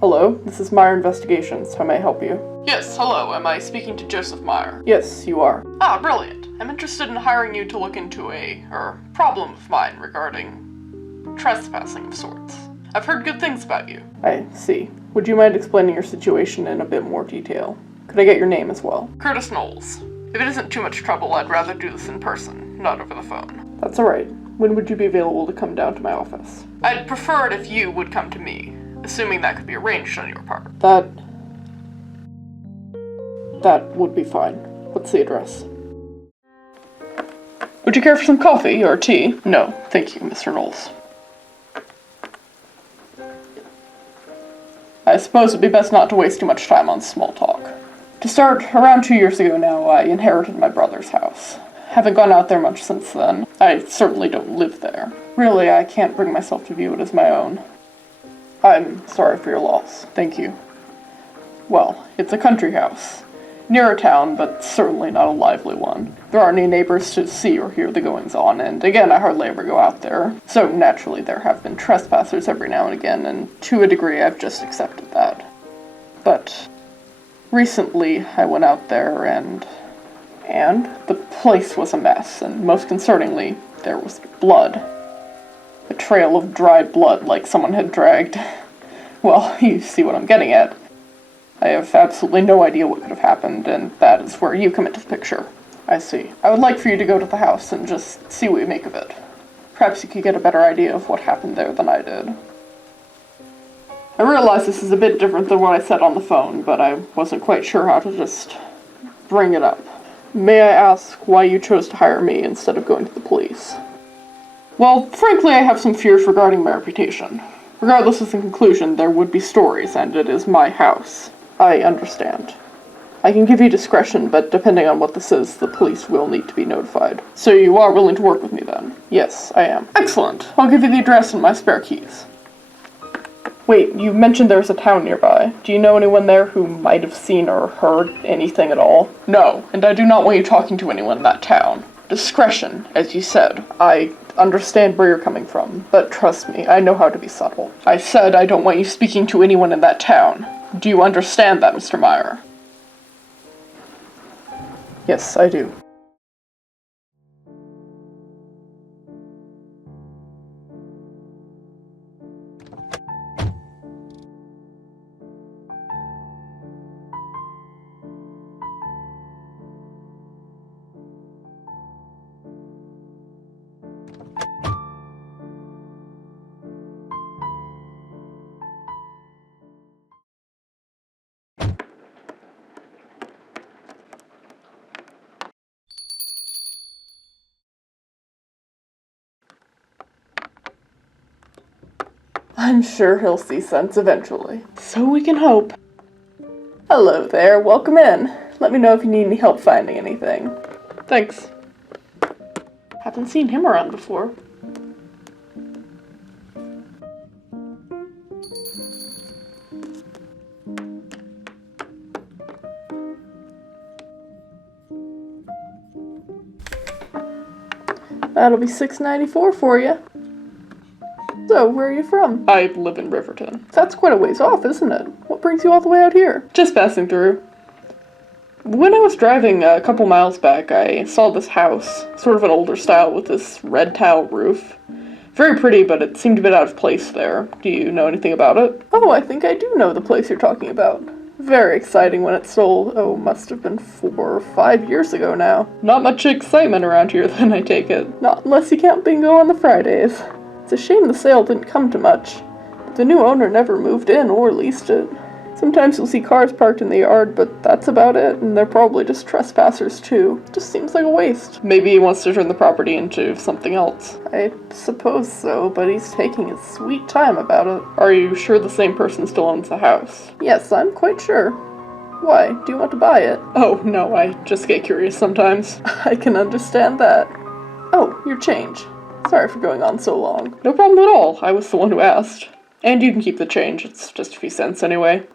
Hello, this is Meyer Investigations. How may I help you? Yes, hello. Am I speaking to Joseph Meyer? Yes, you are. Ah, brilliant. I'm interested in hiring you to look into a problem of mine regarding trespassing of sorts. I've heard good things about you. I see. Would you mind explaining your situation in a bit more detail? Could I get your name as well? Curtis Knowles. If it isn't too much trouble, I'd rather do this in person, not over the phone. That's alright. When would you be available to come down to my office? I'd prefer it if you would come to me, assuming that could be arranged on your part. That would be fine. What's the address? Would you care for some coffee or tea? No, thank you, Mr. Knowles. I suppose it'd be best not to waste too much time on small talk. To start, around 2 years ago now, I inherited my brother's house. Haven't gone out there much since then. I certainly don't live there. Really, I can't bring myself to view it as my own. I'm sorry for your loss. Thank you. Well, it's a country house. Near a town, but certainly not a lively one. There aren't any neighbors to see or hear the goings-on, and again, I hardly ever go out there. So naturally, there have been trespassers every now and again, and to a degree, I've just accepted that. But recently, I went out there, and the place was a mess, and most concerningly, there was blood. A trail of dried blood like someone had dragged. Well, you see what I'm getting at. I have absolutely no idea what could have happened, and that is where you come into the picture. I see. I would like for you to go to the house and just see what you make of it. Perhaps you could get a better idea of what happened there than I did. I realize this is a bit different than what I said on the phone, but I wasn't quite sure how to just bring it up. May I ask why you chose to hire me instead of going to the police? Well, frankly, I have some fears regarding my reputation. Regardless of the conclusion, there would be stories, and it is my house. I understand. I can give you discretion, but depending on what this is, the police will need to be notified. So you are willing to work with me then? Yes, I am. Excellent. I'll give you the address and my spare keys. Wait, you mentioned there's a town nearby. Do you know anyone there who might have seen or heard anything at all? No, and I do not want you talking to anyone in that town. Discretion, as you said. I understand where you're coming from, but trust me, I know how to be subtle. I said I don't want you speaking to anyone in that town. Do you understand that, Mr. Meyer? Yes, I do. I'm sure he'll see sense eventually. So we can hope. Hello there, welcome in. Let me know if you need any help finding anything. Thanks. Haven't seen him around before. That'll be $6.94 for you. So, where are you from? I live in Riverton. That's quite a ways off, isn't it? What brings you all the way out here? Just passing through. When I was driving a couple miles back, I saw this house, sort of an older style with this red tile roof. Very pretty, but it seemed a bit out of place there. Do you know anything about it? Oh, I think I do know the place you're talking about. Very exciting when it sold. Oh, must have been 4 or 5 years ago now. Not much excitement around here then, I take it. Not unless you count bingo on the Fridays. It's a shame the sale didn't come to much. The new owner never moved in or leased it. Sometimes you'll see cars parked in the yard, but that's about it, and they're probably just trespassers too. Just seems like a waste. Maybe he wants to turn the property into something else. I suppose so, but he's taking his sweet time about it. Are you sure the same person still owns the house? Yes, I'm quite sure. Why? Do you want to buy it? Oh, no, I just get curious sometimes. I can understand that. Oh, your change. Sorry for going on so long. No problem at all. I was the one who asked. And you can keep the change. It's just a few cents anyway.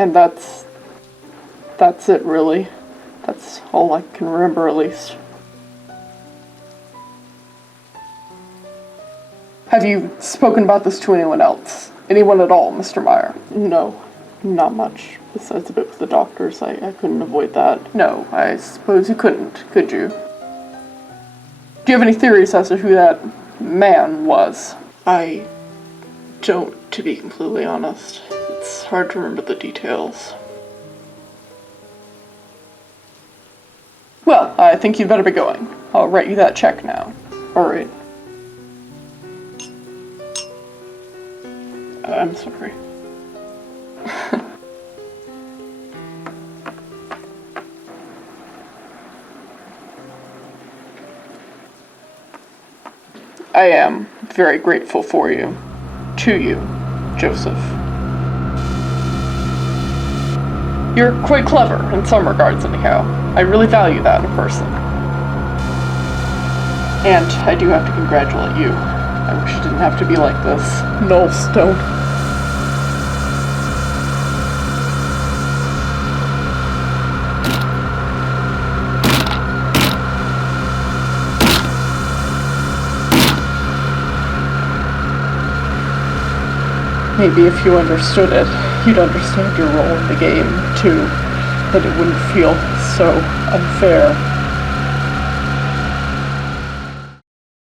And that's it, really. That's all I can remember, at least. Have you spoken about this to anyone else? Anyone at all, Mr. Meyer? No, not much. Besides a bit with the doctors, I couldn't avoid that. No, I suppose you couldn't, could you? Do you have any theories as to who that man was? I don't, to be completely honest. It's hard to remember the details. Well, I think you'd better be going. I'll write you that check now. Alright. I'm sorry. I am very grateful for you. To you, Joseph. You're quite clever, in some regards anyhow. I really value that in a person. And I do have to congratulate you. I wish it didn't have to be like this. Knowles, don't. Maybe if you understood it, you'd understand your role in the game, too. That it wouldn't feel so unfair.